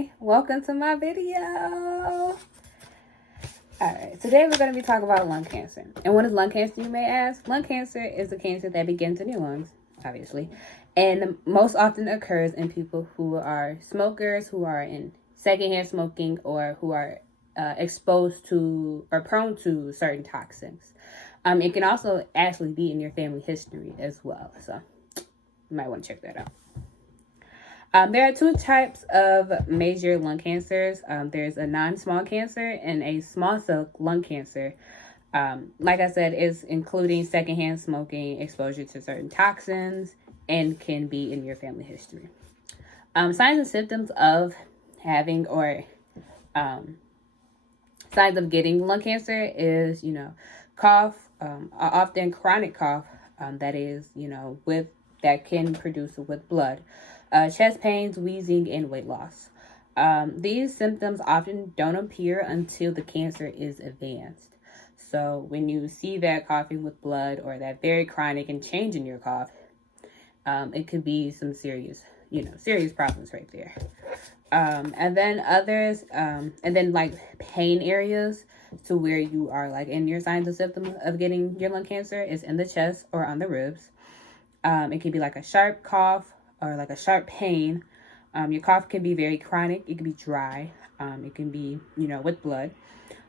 Hi, welcome to my video. Alright, today we're going to be talking about lung cancer. And what is lung cancer, you may ask? Lung cancer is a cancer that begins in your lungs, obviously, and most often occurs in people who are smokers, who are in secondhand smoking, or who are exposed to or prone to certain toxins. It can also actually be in your family history as well, so you might want to check that out. There are two types of major lung cancers. There's a non-small cancer and a small cell lung cancer. Like I said, it's including secondhand smoking, exposure to certain toxins, and can be in your family history. Signs and symptoms of having or signs of getting lung cancer is, cough, often chronic cough, that is, that can produce with blood. Chest pains, wheezing, and weight loss. These symptoms often don't appear until the cancer is advanced. So when you see that coughing with blood or that very chronic and change in your cough, it could be some serious problems right there. And then like pain areas to where you are like in your signs and symptoms of getting your lung cancer is in the chest or on the ribs. It can be like a sharp cough or like a sharp pain. Your cough can be very chronic. It can be dry. It can be, with blood.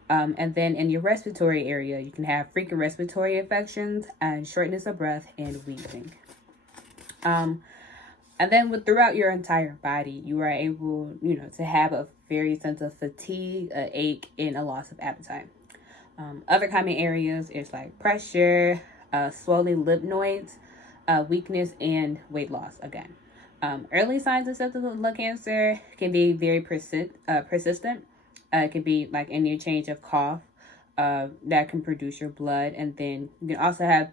And then in your respiratory area, you can have frequent respiratory infections and shortness of breath and wheezing. And then throughout your entire body, you are able, to have a very sense of fatigue, an ache, and a loss of appetite. Other common areas is like pressure, swollen lymph nodes, weakness, and weight loss again. Early signs and symptoms of lung cancer can be very persistent. It can be like in your change of cough that can produce your blood. And then you can also have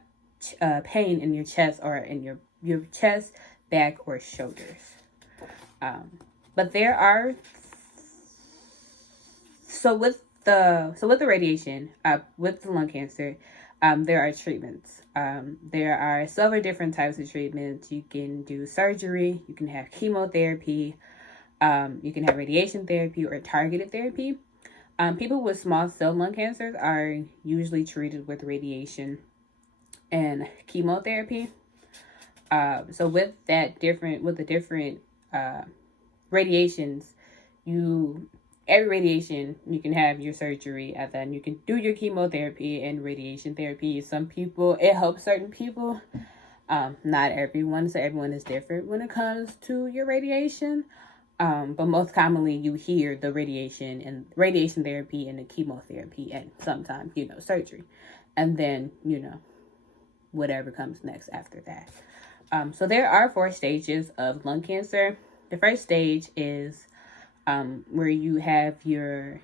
pain in your chest or in your chest, back, or shoulders. But there are, with the radiation, with the lung cancer, there are treatments. There are several different types of treatments. You can do surgery, you can have chemotherapy, you can have radiation therapy or targeted therapy. People with small cell lung cancers are usually treated with radiation and chemotherapy. So with the different radiations, every radiation, you can have your surgery, and then you can do your chemotherapy and radiation therapy. Some people, it helps certain people, not everyone, so everyone is different when it comes to your radiation. But most commonly you hear the radiation therapy and the chemotherapy and sometimes, surgery. And then, whatever comes next after that. So there are 4 stages of lung cancer. The first stage is where you have a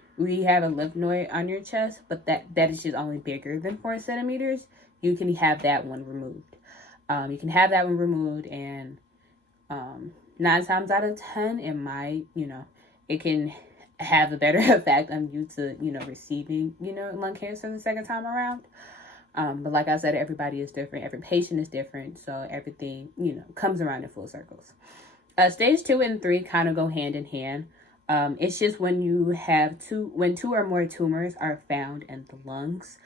lymph node on your chest, but that is just only bigger than 4 centimeters. You can have that one removed. And 9 times out of 10, it can have a better effect on you to, receiving, lung cancer the second time around. But like I said, everybody is different. Every patient is different. So everything, comes around in full circles. Stage 2 and 3 kind of go hand in hand. It's just when 2 or more tumors are found in the lungs,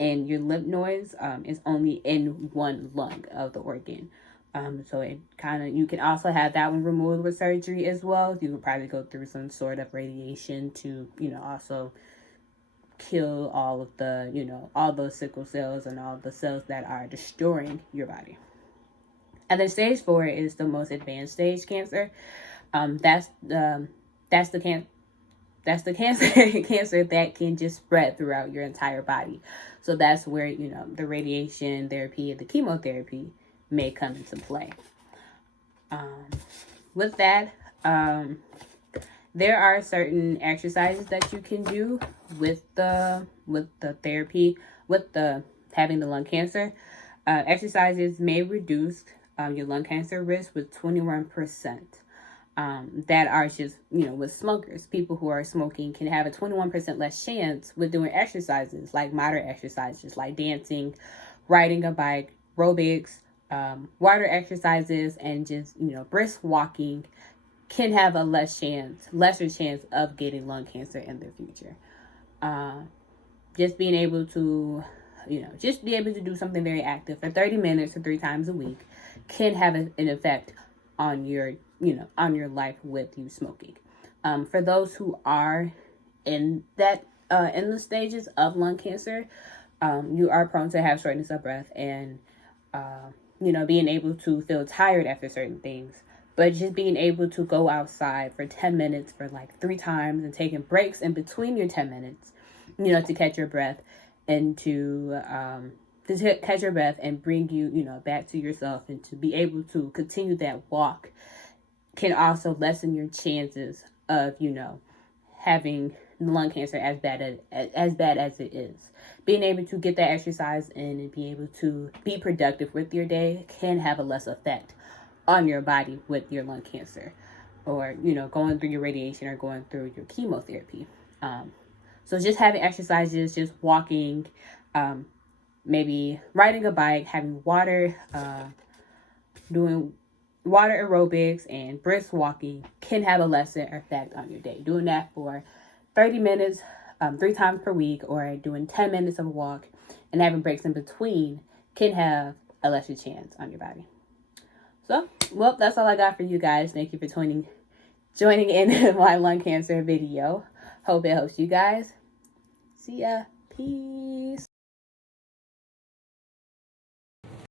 and your lymph nodes is only in one lung of the organ. So you can also have that one removed with surgery as well. You could probably go through some sort of radiation to, also kill all of the, all those sickle cells and all the cells that are destroying your body. And then stage 4 is the most advanced stage cancer. That's the cancer that can just spread throughout your entire body. So that's where, the radiation therapy and the chemotherapy may come into play. With that, there are certain exercises that you can do with the therapy, having the lung cancer. Exercises may reduce your lung cancer risk with 21%. That are just, with smokers. People who are smoking can have a 21% less chance with doing exercises, like moderate exercises, like dancing, riding a bike, aerobics, water exercises, and just, brisk walking can have a lesser chance of getting lung cancer in their future. Just being able to, just be able to do something very active for 30 minutes or 3 times a week can have an effect on your, on your life with you smoking. For those who are in the stages of lung cancer, you are prone to have shortness of breath and, being able to feel tired after certain things. But just being able to go outside for 10 minutes for like 3 times and taking breaks in between your 10 minutes, to catch your breath and to catch your breath and bring you, back to yourself and to be able to continue that walk can also lessen your chances of, having lung cancer as bad as it is. Being able to get that exercise in and be able to be productive with your day can have a less effect on your body with your lung cancer, or going through your radiation or going through your chemotherapy. So just having exercises, just walking, maybe riding a bike, having water, doing water aerobics and brisk walking can have a lesser effect on your day. Doing that for 30 minutes, 3 times per week, or doing 10 minutes of a walk and having breaks in between can have a lesser chance on your body. So, well, that's all I got for you guys. Thank you for joining in my lung cancer video. Hope it helps you guys. See ya. Peace.